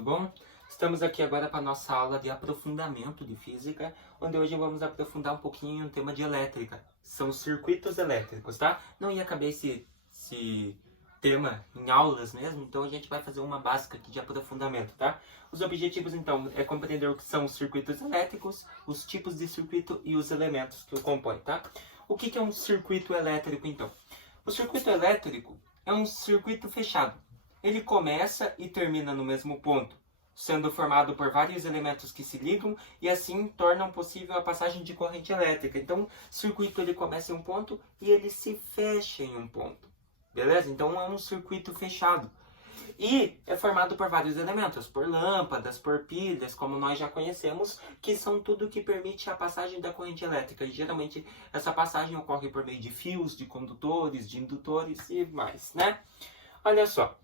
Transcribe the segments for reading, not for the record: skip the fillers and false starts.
tudo bom? Estamos aqui agora para a nossa aula de aprofundamento de física, onde hoje vamos aprofundar um pouquinho o tema de elétrica. São circuitos elétricos, tá? Não ia caber esse tema em aulas mesmo, então a gente vai fazer uma básica aqui de aprofundamento, tá? Os objetivos, então, é compreender o que são os circuitos elétricos, os tipos de circuito e os elementos que o compõem, tá? O que é um circuito elétrico, então? O circuito elétrico é um circuito fechado. Ele começa e termina no mesmo ponto, sendo formado por vários elementos que se ligam e assim tornam possível a passagem de corrente elétrica. Então, o circuito ele começa em um ponto e ele se fecha em um ponto. Beleza? Então, é um circuito fechado. E é formado por vários elementos, por lâmpadas, por pilhas, como nós já conhecemos, que são tudo que permite a passagem da corrente elétrica. E geralmente essa passagem ocorre por meio de fios, de condutores, de indutores e mais, né? Olha só.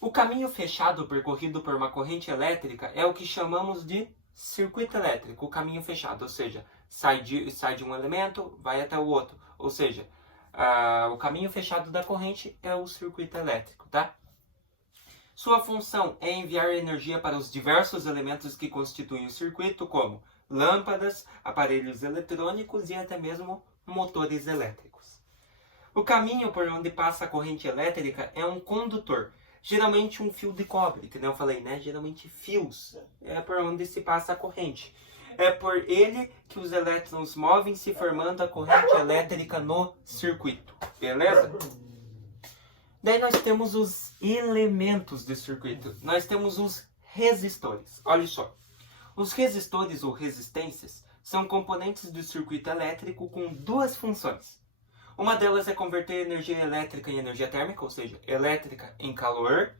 O caminho fechado percorrido por uma corrente elétrica é o que chamamos de circuito elétrico, o caminho fechado, ou seja, sai de um elemento, vai até o outro, ou seja, o caminho fechado da corrente é o circuito elétrico, tá? Sua função é enviar energia para os diversos elementos que constituem o circuito, como lâmpadas, aparelhos eletrônicos e até mesmo motores elétricos. O caminho por onde passa a corrente elétrica é um condutor, geralmente um fio de cobre, que eu falei, né? Geralmente fios, é por onde se passa a corrente. É por ele que os elétrons movem, se formando a corrente elétrica no circuito, beleza? Daí nós temos os elementos do circuito. Nós temos os resistores. Olha só. Os resistores ou resistências são componentes do circuito elétrico com duas funções. Uma delas é converter energia elétrica em energia térmica, ou seja, elétrica em calor.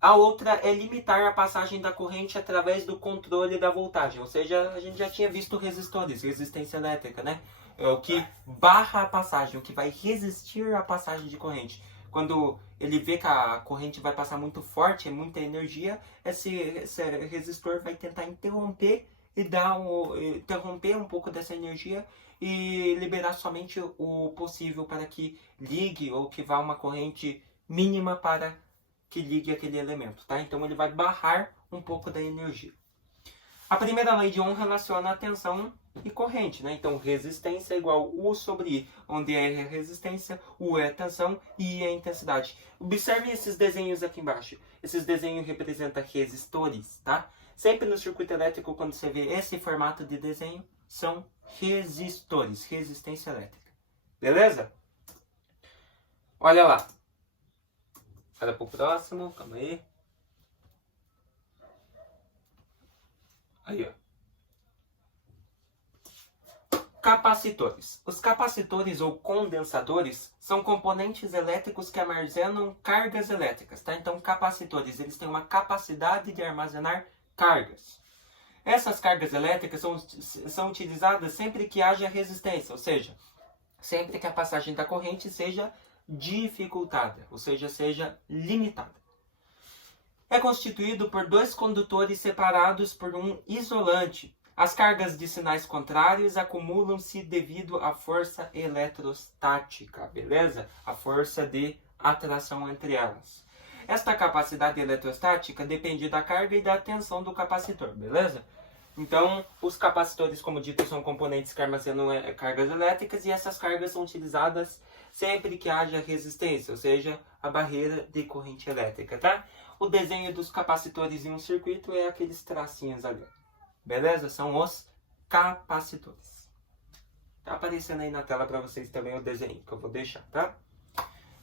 A outra é limitar a passagem da corrente através do controle da voltagem, ou seja, a gente já tinha visto resistores, resistência elétrica, né? É o que barra a passagem, o que vai resistir à passagem de corrente. Quando ele vê que a corrente vai passar muito forte, é muita energia, esse resistor vai tentar interromper interromper um pouco dessa energia e liberar somente o possível para que ligue ou que vá uma corrente mínima para que ligue aquele elemento, tá? Então ele vai barrar um pouco da energia. A primeira lei de Ohm relaciona a tensão e corrente, né? Então resistência é igual U sobre I, onde R é resistência, U é a tensão e I é a intensidade. Observe esses desenhos aqui embaixo. Esses desenhos representam resistores, tá? Sempre no circuito elétrico, quando você vê esse formato de desenho, são resistores, resistência elétrica. Beleza? Olha lá. Olha para o próximo, calma aí. Aí, ó. Capacitores. Os capacitores ou condensadores são componentes elétricos que armazenam cargas elétricas, tá? Então, capacitores, eles têm uma capacidade de armazenar cargas. Essas cargas elétricas são utilizadas sempre que haja resistência, ou seja, sempre que a passagem da corrente seja dificultada, ou seja limitada. É constituído por dois condutores separados por um isolante. As cargas de sinais contrários acumulam-se devido à força eletrostática, beleza? A força de atração entre elas. Esta capacidade eletrostática depende da carga e da tensão do capacitor, beleza? Então, os capacitores, como dito, são componentes que armazenam cargas elétricas e essas cargas são utilizadas sempre que haja resistência, ou seja, a barreira de corrente elétrica, tá? O desenho dos capacitores em um circuito é aqueles tracinhos ali, beleza? São os capacitores. Tá aparecendo aí na tela para vocês também o desenho que eu vou deixar, tá?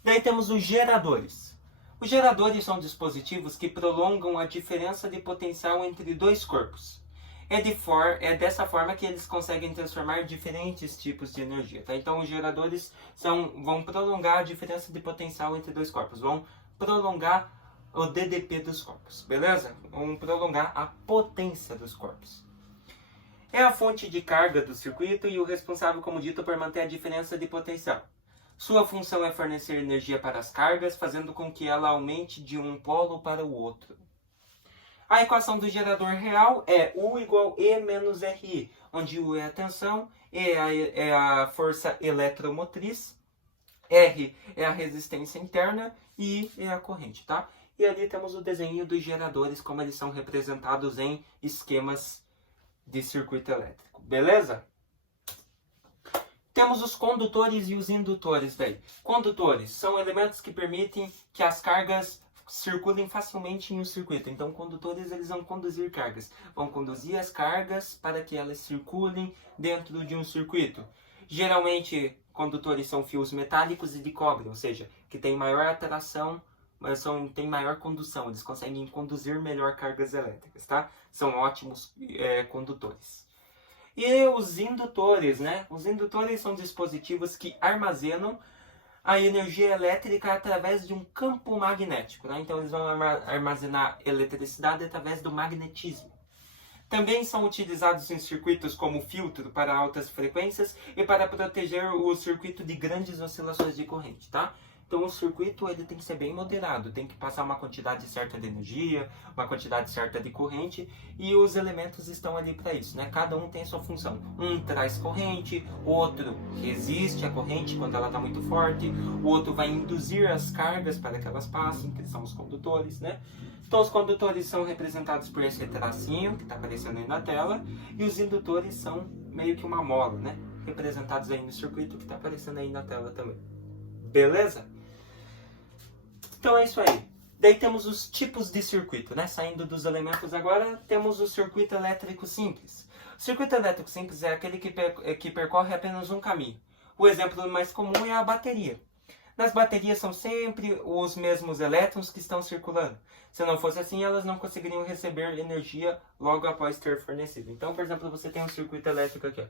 Daí temos os geradores. Os geradores são dispositivos que prolongam a diferença de potencial entre dois corpos. É dessa forma que eles conseguem transformar diferentes tipos de energia, tá? Então os geradores vão prolongar a diferença de potencial entre dois corpos, vão prolongar o DDP dos corpos, beleza? Vão prolongar a potência dos corpos. É a fonte de carga do circuito e o responsável, como dito, por manter a diferença de potencial. Sua função é fornecer energia para as cargas, fazendo com que ela aumente de um polo para o outro. A equação do gerador real é U igual E menos RI, onde U é a tensão, E é a força eletromotriz, R é a resistência interna e I é a corrente, tá? E ali temos o desenho dos geradores, como eles são representados em esquemas de circuito elétrico. Beleza? Temos os condutores e os indutores daí. Condutores são elementos que permitem que as cargas circulem facilmente em um circuito. Então, condutores eles vão conduzir cargas. Vão conduzir as cargas para que elas circulem dentro de um circuito. Geralmente, condutores são fios metálicos e de cobre, ou seja, que tem maior atração, mas tem maior condução. Eles conseguem conduzir melhor cargas elétricas, tá? São ótimos condutores. E os indutores, né? Os indutores são dispositivos que armazenam a energia elétrica através de um campo magnético, né? Então eles vão armazenar eletricidade através do magnetismo. Também são utilizados em circuitos como filtro para altas frequências e para proteger o circuito de grandes oscilações de corrente, tá? Então o circuito ele tem que ser bem moderado, tem que passar uma quantidade certa de energia, uma quantidade certa de corrente, e os elementos estão ali para isso, né? Cada um tem a sua função. Um traz corrente, o outro resiste à corrente quando ela está muito forte, o outro vai induzir as cargas para que elas passem, que são os condutores, né? Então os condutores são representados por esse tracinho que está aparecendo aí na tela, e os indutores são meio que uma mola, né? Representados aí no circuito que está aparecendo aí na tela também. Beleza? Então é isso aí. Daí temos os tipos de circuito, né? Saindo dos elementos agora, temos o circuito elétrico simples. O circuito elétrico simples é aquele que percorre apenas um caminho. O exemplo mais comum é a bateria. Nas baterias são sempre os mesmos elétrons que estão circulando. Se não fosse assim, elas não conseguiriam receber energia logo após ter fornecido. Então, por exemplo, você tem um circuito elétrico aqui, ó.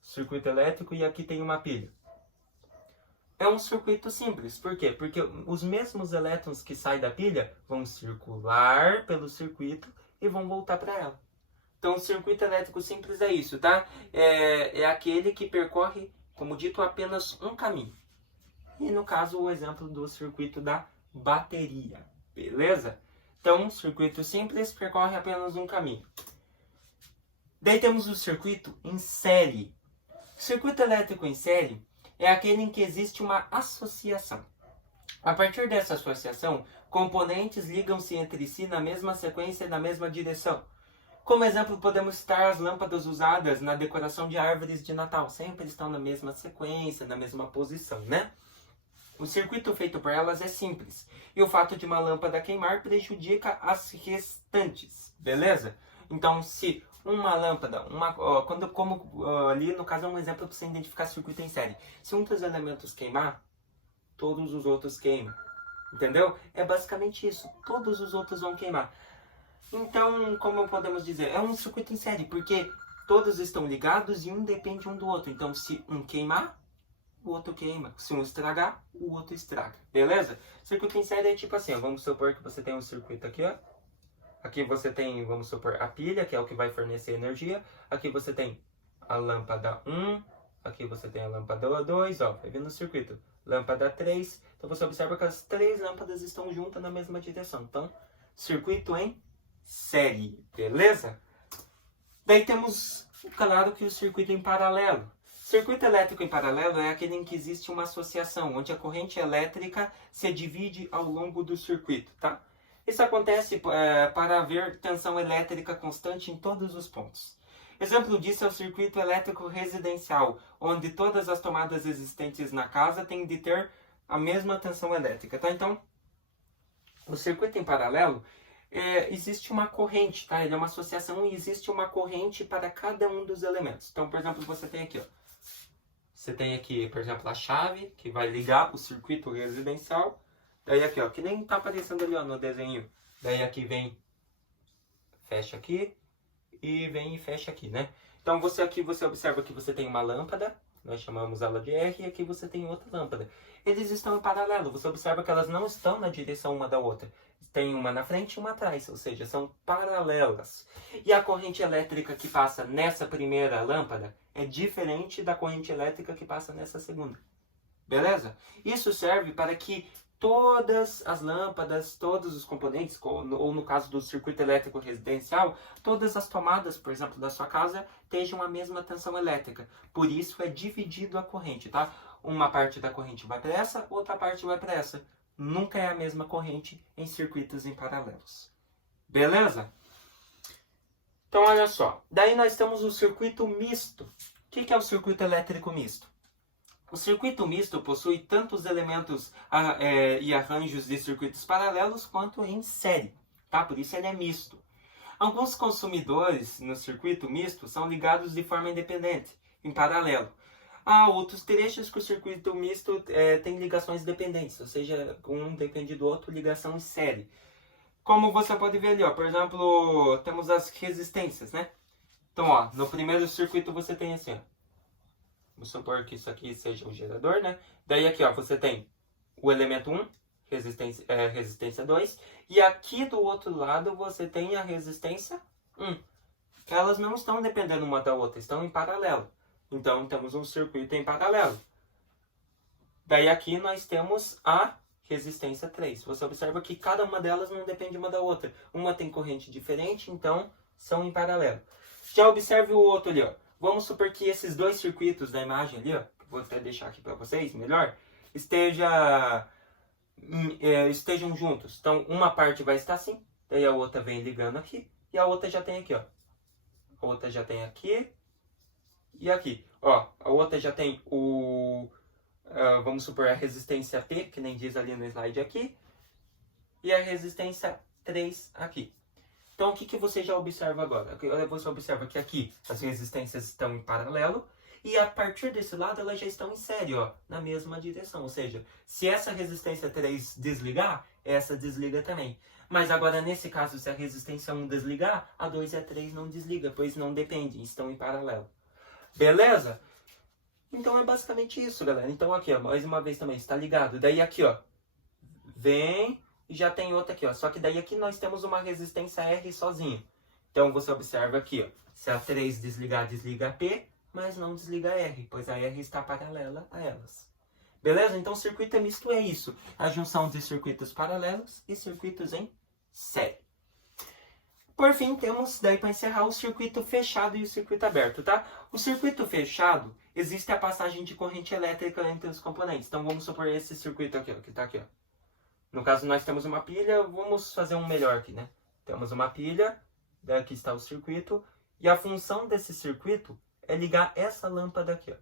Circuito elétrico, e aqui tem uma pilha. É um circuito simples. Por quê? Porque os mesmos elétrons que saem da pilha vão circular pelo circuito e vão voltar para ela. Então, o circuito elétrico simples é isso, tá? É aquele que percorre, como dito, apenas um caminho. E no caso, o exemplo do circuito da bateria. Beleza? Então, circuito simples percorre apenas um caminho. Daí temos o circuito em série. O circuito elétrico em série é aquele em que existe uma associação. A partir dessa associação, componentes ligam-se entre si na mesma sequência e na mesma direção. Como exemplo, podemos citar as lâmpadas usadas na decoração de árvores de Natal. Sempre estão na mesma sequência, na mesma posição, né? O circuito feito por elas é simples. E o fato de uma lâmpada queimar prejudica as restantes. Beleza? Então, se uma lâmpada, ali no caso é um exemplo para você identificar circuito em série. Se um dos elementos queimar, todos os outros queimam. Entendeu? É basicamente isso. Todos os outros vão queimar. Então, como podemos dizer, é um circuito em série, porque todos estão ligados e um depende um do outro. Então, se um queimar, o outro queima. Se um estragar, o outro estraga. Beleza? Circuito em série é tipo assim, ó, vamos supor que você tem um circuito aqui, ó. Aqui você tem, vamos supor, a pilha, que é o que vai fornecer energia. Aqui você tem a lâmpada 1. Aqui você tem a lâmpada 2, ó, vai vir no circuito. Lâmpada 3. Então você observa que as 3 lâmpadas estão juntas na mesma direção. Então, circuito em série. Beleza? Daí temos, claro, que o circuito em paralelo. Circuito elétrico em paralelo é aquele em que existe uma associação, onde a corrente elétrica se divide ao longo do circuito, tá? Isso acontece para haver tensão elétrica constante em todos os pontos. Exemplo disso é o circuito elétrico residencial, onde todas as tomadas existentes na casa têm de ter a mesma tensão elétrica, tá? Então, o circuito em paralelo, existe uma corrente, tá? Ele é uma associação e existe uma corrente para cada um dos elementos. Então, por exemplo, você tem aqui, ó. Você tem aqui, por exemplo, a chave que vai ligar o circuito residencial. Daí aqui, ó, que nem tá aparecendo ali, ó, no desenho. Daí aqui vem, fecha aqui e vem e fecha aqui, né? Então você observa que você tem uma lâmpada, nós chamamos ela de R, e aqui você tem outra lâmpada. Eles estão em paralelo, você observa que elas não estão na direção uma da outra. Tem uma na frente e uma atrás, ou seja, são paralelas. E a corrente elétrica que passa nessa primeira lâmpada é diferente da corrente elétrica que passa nessa segunda. Beleza? Isso serve para que todas as lâmpadas, todos os componentes, ou no caso do circuito elétrico residencial, todas as tomadas, por exemplo, da sua casa, tenham a mesma tensão elétrica. Por isso é dividido a corrente, tá? Uma parte da corrente vai para essa, outra parte vai para essa. nunca é a mesma corrente em circuitos em paralelos. Beleza? Então, olha só. Daí nós temos o circuito misto. O que é o circuito elétrico misto? O circuito misto possui tanto os elementos e arranjos de circuitos paralelos quanto em série. Tá? Por isso ele é misto. Alguns consumidores no circuito misto são ligados de forma independente, em paralelo. Há outros trechos que o circuito misto tem ligações dependentes, ou seja, um depende do outro, ligação em série. Como você pode ver ali, ó, por exemplo, temos as resistências, né? Então, ó, no primeiro circuito você tem assim, ó. Vamos supor que isso aqui seja o gerador, né? Daí aqui, ó, você tem o elemento 1, resistência 2, e aqui do outro lado você tem a resistência 1. Elas não estão dependendo uma da outra, estão em paralelo. Então, temos um circuito em paralelo. Daí aqui nós temos a resistência 3. Você observa que cada uma delas não depende uma da outra. Uma tem corrente diferente, então são em paralelo. Já observe o outro ali, ó. Vamos supor que esses dois circuitos da imagem ali, ó, vou até deixar aqui para vocês melhor, estejam juntos. Então, uma parte vai estar assim, daí a outra vem ligando aqui, e a outra já tem aqui, ó. A outra já tem aqui e aqui. Ó, a outra já tem vamos supor a resistência P, que nem diz ali no slide aqui, e a resistência 3 aqui. Então, o que você já observa agora? Você observa que aqui as resistências estão em paralelo, e a partir desse lado elas já estão em série, ó, na mesma direção. Ou seja, se essa resistência 3 desligar, essa desliga também. Mas agora, nesse caso, se a resistência 1 desligar, a 2 e a 3 não desliga, pois não dependem, estão em paralelo. Beleza? Então é basicamente isso, galera. Então aqui, ó, mais uma vez também, está ligado. Daí aqui, ó, vem e já tem outra aqui, ó. Só que daí aqui nós temos uma resistência R sozinha. Então você observa aqui, ó, se a 3 desligar, desliga a P, mas não desliga a R, pois a R está paralela a elas. Beleza? Então circuito misto é isso. A junção de circuitos paralelos e circuitos em série. Por fim, temos daí para encerrar o circuito fechado e o circuito aberto, tá? O circuito fechado, existe a passagem de corrente elétrica entre os componentes. Então vamos supor esse circuito aqui, ó, que está aqui, ó. No caso nós temos uma pilha, vamos fazer um melhor aqui, né? Temos uma pilha, daqui está o circuito, e a função desse circuito é ligar essa lâmpada aqui, ó.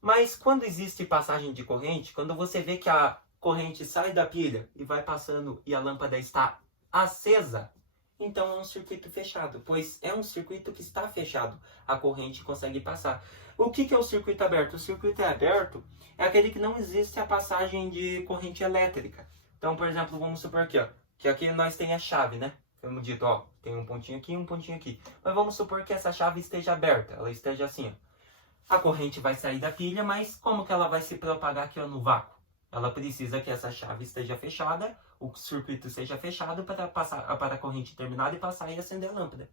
Mas quando existe passagem de corrente, quando você vê que a corrente sai da pilha e vai passando e a lâmpada está acesa, então é um circuito fechado, pois é um circuito que está fechado, a corrente consegue passar. O que é o circuito aberto? O circuito aberto é aquele que não existe a passagem de corrente elétrica. Então, por exemplo, vamos supor aqui, ó, que aqui nós tem a chave, né? Como dito, ó, tem um pontinho aqui e um pontinho aqui. Mas vamos supor que essa chave esteja aberta, ela esteja assim, ó. A corrente vai sair da pilha, mas como que ela vai se propagar aqui, ó, no vácuo? Ela precisa que essa chave esteja fechada, o circuito seja fechado para a corrente terminar e passar e acender a lâmpada.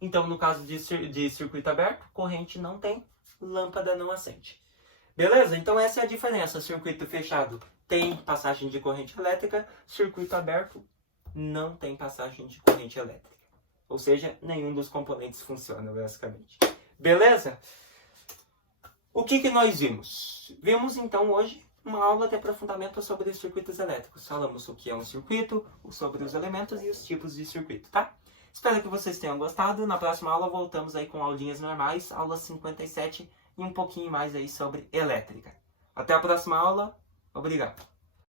Então, no caso de circuito aberto, corrente não tem, lâmpada não acende. Beleza? Então essa é a diferença. Circuito fechado tem passagem de corrente elétrica, circuito aberto não tem passagem de corrente elétrica. Ou seja, nenhum dos componentes funciona, basicamente. Beleza? O que nós vimos? Vimos então hoje uma aula de aprofundamento sobre os circuitos elétricos. Falamos o que é um circuito, sobre os elementos e os tipos de circuito, tá? Espero que vocês tenham gostado. Na próxima aula voltamos aí com aulinhas normais, aula 57 e um pouquinho mais aí sobre elétrica. Até a próxima aula. Obrigado.